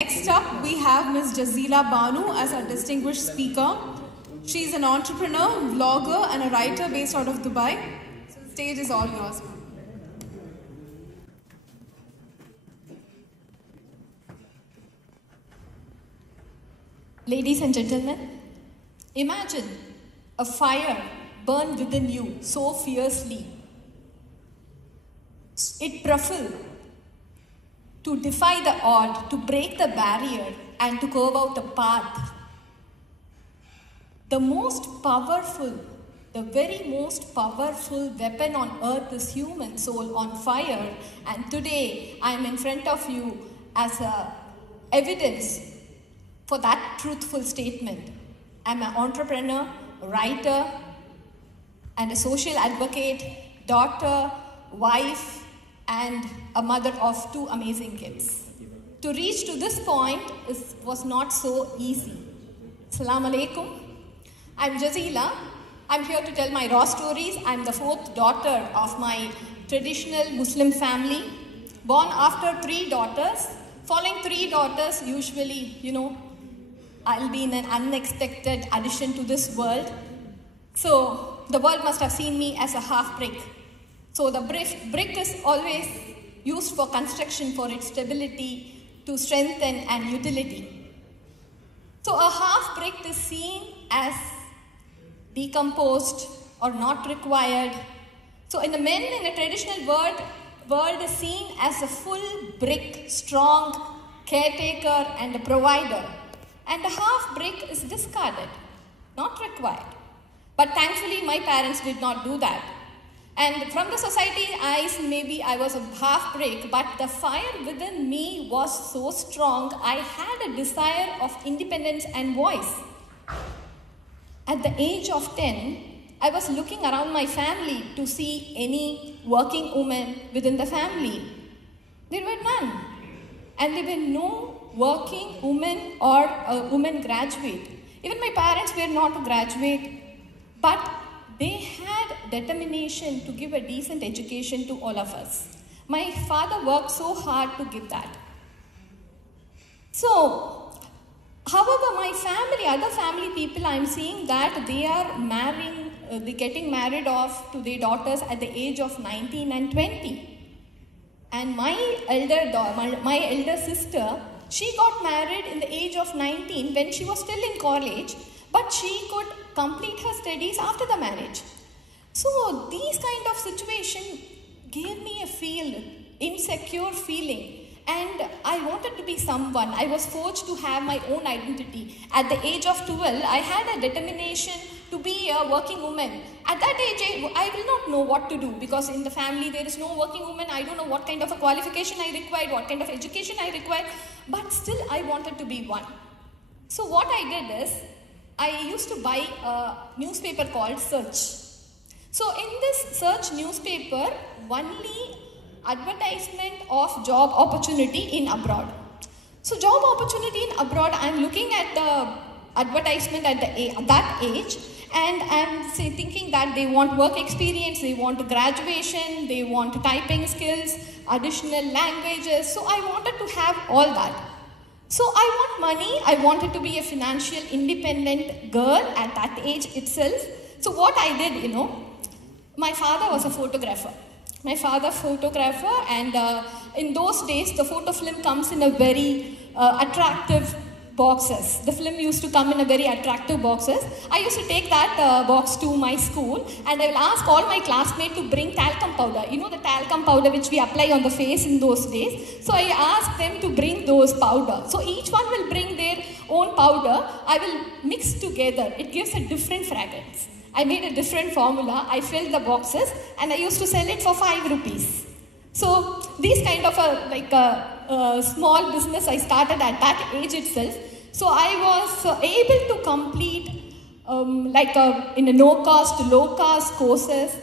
Next up, we have Ms. Jazila Banu as our distinguished speaker. She's an entrepreneur, vlogger, and a writer based out of Dubai. So the stage is all yours. Ladies and gentlemen, imagine a fire burn within you so fiercely. It profiled to defy the odd, to break the barrier, and to carve out a path. The most powerful, the very most powerful weapon on earth is human soul on fire. And today I am in front of you as evidence for that truthful statement. I'm an entrepreneur, writer, and a social advocate, daughter, wife, and a mother of 2 amazing kids. To reach to this point was not so easy. Assalamu alaikum. I'm Jazila. I'm here to tell my raw stories. I'm the 4th daughter of my traditional Muslim family, born after 3 daughters. Following 3 daughters, usually, I'll be in an unexpected addition to this world. So the world must have seen me as a half brick. So the brick is always used for construction for its stability, to strengthen and utility. So a half brick is seen as decomposed or not required. So in a traditional world is seen as a full brick, strong caretaker and a provider. And a half brick is discarded, not required. But thankfully my parents did not do that. And from the society's eyes, maybe I was a half brick, but the fire within me was so strong, I had a desire of independence and voice. At the age of 10, I was looking around my family to see any working woman within the family. There were none. And there were no working woman or a woman graduate. Even my parents were not to graduate, but they had determination to give a decent education to all of us. My father worked so hard to give that. So, however, my family, other family people, I'm seeing that they are marrying, they're getting married off to their daughters at the age of 19 and 20. And my elder sister, she got married in the age of 19 when she was still in college, but she could complete her studies after the marriage. So these kind of situation gave me a insecure feeling, and I wanted to be someone. I was forced to have my own identity. At the age of 12, I had a determination to be a working woman. At that age, I will not know what to do, because in the family there is no working woman. I don't know what kind of a qualification I required, what kind of education I required, but still I wanted to be one. So what I did is, I used to buy a newspaper called Search. So in this Search newspaper, only advertisement of job opportunity in abroad. So job opportunity in abroad, I'm looking at the advertisement at that age, and I'm thinking that they want work experience, they want graduation, they want typing skills, additional languages. So I wanted to have all that. So I want money, I wanted to be a financial independent girl at that age itself. So what I did, my father was a photographer. My father photographer, and in those days the photo film comes in a very attractive boxes. The film used to come in a very attractive boxes. I used to take that box to my school, and I will ask all my classmates to bring talcum powder. The talcum powder which we apply on the face in those days. So I asked them to bring those powder. So each one will bring their own powder. I will mix together. It gives a different fragrance. I made a different formula. I filled the boxes, and I used to sell it for 5 rupees. So these kind of a small business I started at that age itself. So I was able to complete in a no-cost, low-cost courses,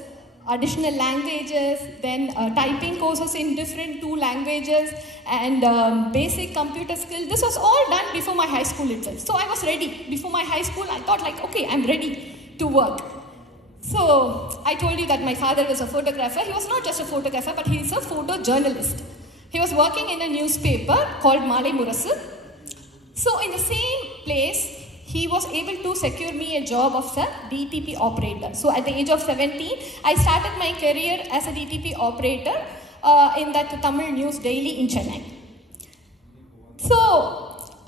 additional languages, then typing courses in different 2 languages, and basic computer skills. This was all done before my high school itself. So I was ready. Before my high school, I thought okay, I'm ready to work. So I told you that my father was a photographer. He was not just a photographer, but he is a photojournalist. He was working in a newspaper called Malai Murasu. So in the same place, he was able to secure me a job of a DTP operator. So at the age of 17, I started my career as a DTP operator in that Tamil News Daily in Chennai. So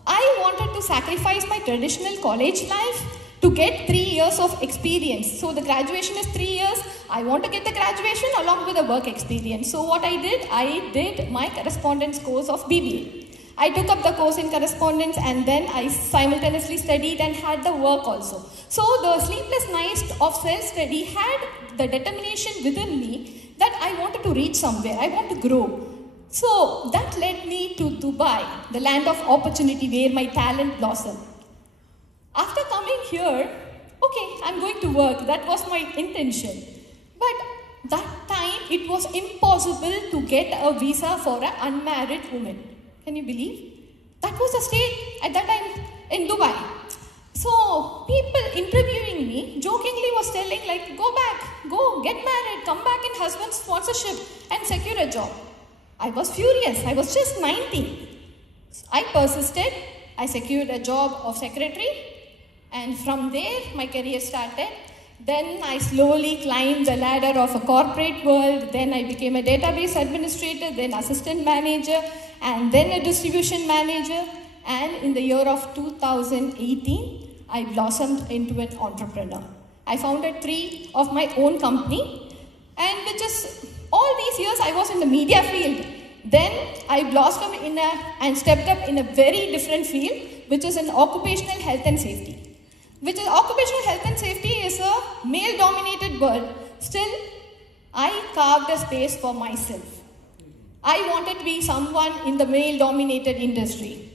I wanted to sacrifice my traditional college life to get 3 years of experience. So the graduation is 3 years. I want to get the graduation along with the work experience. So what I did my correspondence course of BBA. I took up the course in correspondence and then I simultaneously studied and had the work also. So the sleepless nights of self-study had the determination within me that I wanted to reach somewhere, I want to grow. So that led me to Dubai, the land of opportunity where my talent blossomed. After coming here, okay, I'm going to work, that was my intention. But that time it was impossible to get a visa for an unmarried woman. Can you believe? That was the state at that time in Dubai. So people interviewing me jokingly was telling like, go back, go, get married, come back in husband's sponsorship and secure a job. I was furious, I was just 19. I persisted, I secured a job of secretary and from there my career started. Then I slowly climbed the ladder of a corporate world, then I became a database administrator, then assistant manager and then a distribution manager, and in the year of 2018 I blossomed into an entrepreneur. I founded 3 of my own company and which is all these years I was in the media field. Then I blossomed and stepped up in a very different field, which is in occupational health and safety. Occupational health and safety is a male-dominated world. Still, I carved a space for myself. I wanted to be someone in the male-dominated industry.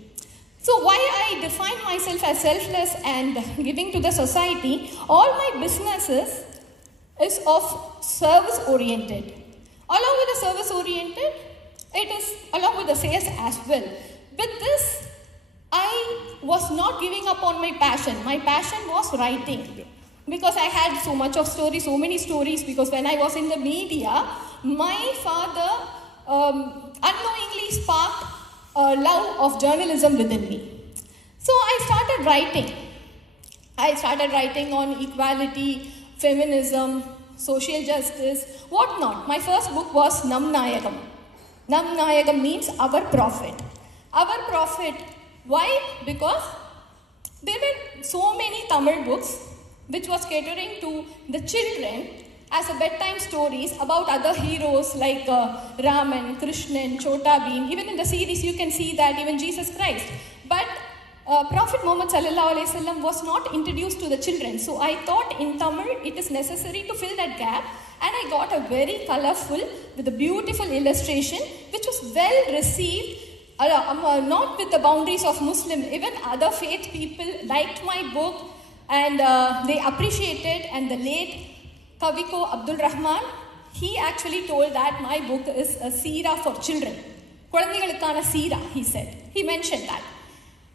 So why I define myself as selfless and giving to the society, all my businesses is of service-oriented. Along with the service-oriented, it is along with the sales as well. With this, I was not giving up on my passion. My passion was writing. Because I had so much of stories, so many stories, because when I was in the media, my father unknowingly sparked a love of journalism within me. So I started writing. I started writing on equality, feminism, social justice, whatnot. My first book was Nam Nayagam. Nam Nayagam means our prophet. Our prophet. Why? Because there were so many Tamil books which was catering to the children as a bedtime stories about other heroes like Raman, Krishnan, Chota Bheem. Even in the series you can see that even Jesus Christ. But Prophet Muhammad Sallallahu Alaihi Wasallam was not introduced to the children. So I thought in Tamil it is necessary to fill that gap, and I got a very colorful with a beautiful illustration which was well received, not with the boundaries of Muslim, even other faith people liked my book and they appreciated. And the late Kaviko Abdul Rahman, he actually told that my book is a seerah for children. Kulandigalukana seerah, he said. He mentioned that.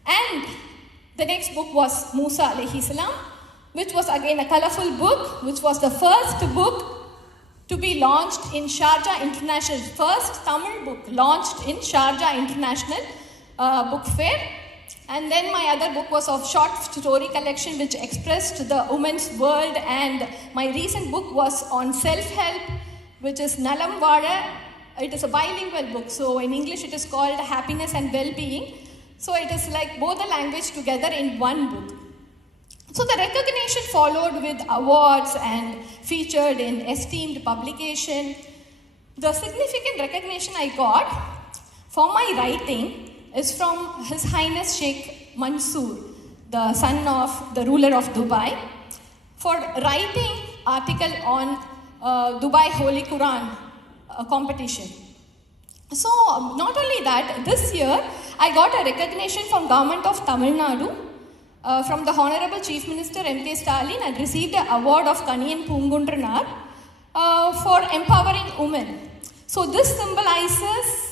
And the next book was Musa alayhi salam, which was again a colorful book, which was the first book to be launched in Sharjah International, first Tamil book launched in Sharjah International Book Fair. And then my other book was of short story collection which expressed the women's world, and my recent book was on self-help, which is Nalam Vada. It is a bilingual book, so in English it is called Happiness and Well-Being. So it is like both the language together in one book. So the recognition followed with awards and featured in esteemed publication. The significant recognition I got for my writing is from His Highness Sheikh Mansoor, the son of the ruler of Dubai, for writing article on Dubai Holy Quran competition. So not only that, this year I got a recognition from Government of Tamil Nadu, from the Honorable Chief Minister M.K. Stalin, and received an award of Kaniyan Pungundranar for empowering women. So this symbolizes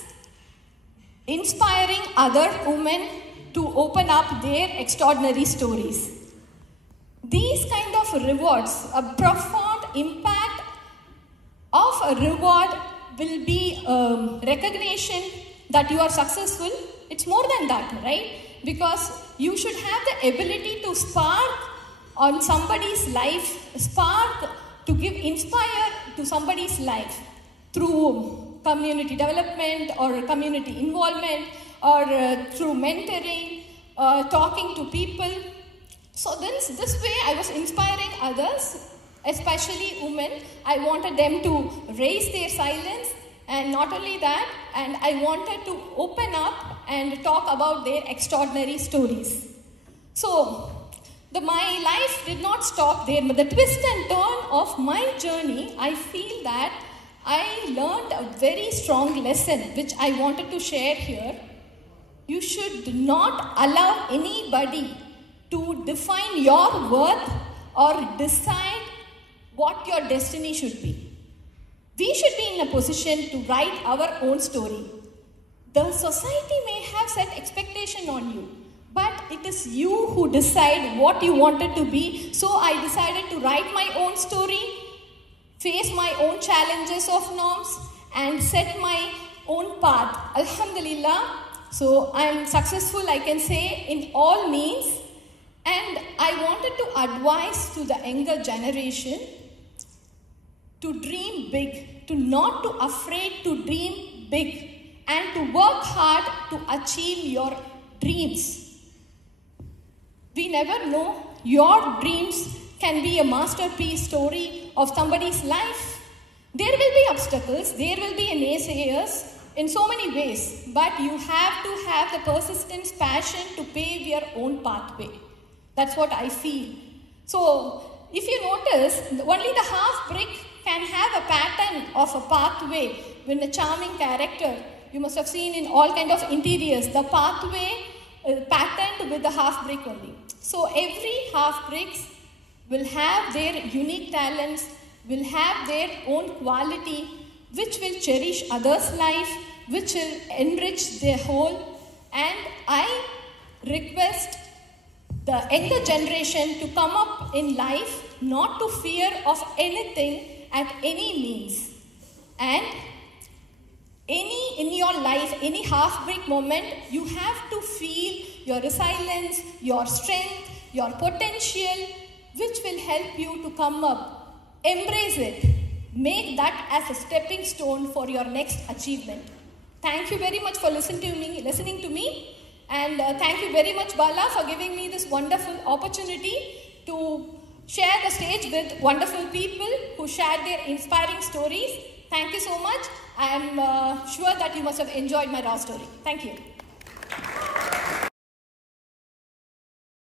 inspiring other women to open up their extraordinary stories. These kind of rewards, a profound impact of a reward will be recognition that you are successful. It's more than that, right? because you should have the ability to spark on somebody's life, spark to give inspire to somebody's life through community development or community involvement or through mentoring, talking to people. So this way I was inspiring others, especially women. I wanted them to raise their silence, and not only that, and I wanted to open up and talk about their extraordinary stories. So my life did not stop there, but the twist and turn of my journey, I feel that I learned a very strong lesson which I wanted to share here. You should not allow anybody to define your worth or decide what your destiny should be. We should be in a position to write our own story. The society may have set expectation on you, but it is you who decide what you wanted to be. So I decided to write my own story, face my own challenges of norms, and set my own path. Alhamdulillah. So I am successful, I can say, in all means. And I wanted to advise to the younger generation to dream big, to not to afraid to dream big, and to work hard to achieve your dreams. We never know, your dreams can be a masterpiece story of somebody's life. There will be obstacles, there will be naysayers in so many ways, but you have to have the persistence, passion to pave your own pathway. That's what I feel. So, if you notice, only the half brick can have a pattern of a pathway with a charming character. You must have seen in all kind of interiors, the pathway patterned with the half brick only. So every half bricks will have their unique talents, will have their own quality, which will cherish others' life, which will enrich their whole. And I request the younger generation to come up in life not to fear of anything at any means. And in your life, any half-brick moment, you have to feel your resilience, your strength, your potential, which will help you to come up. Embrace it. Make that as a stepping stone for your next achievement. Thank you very much for listening to me. And thank you very much, Bala, for giving me this wonderful opportunity to share the stage with wonderful people who shared their inspiring stories. Thank you so much. I am sure that you must have enjoyed my raw story. Thank you.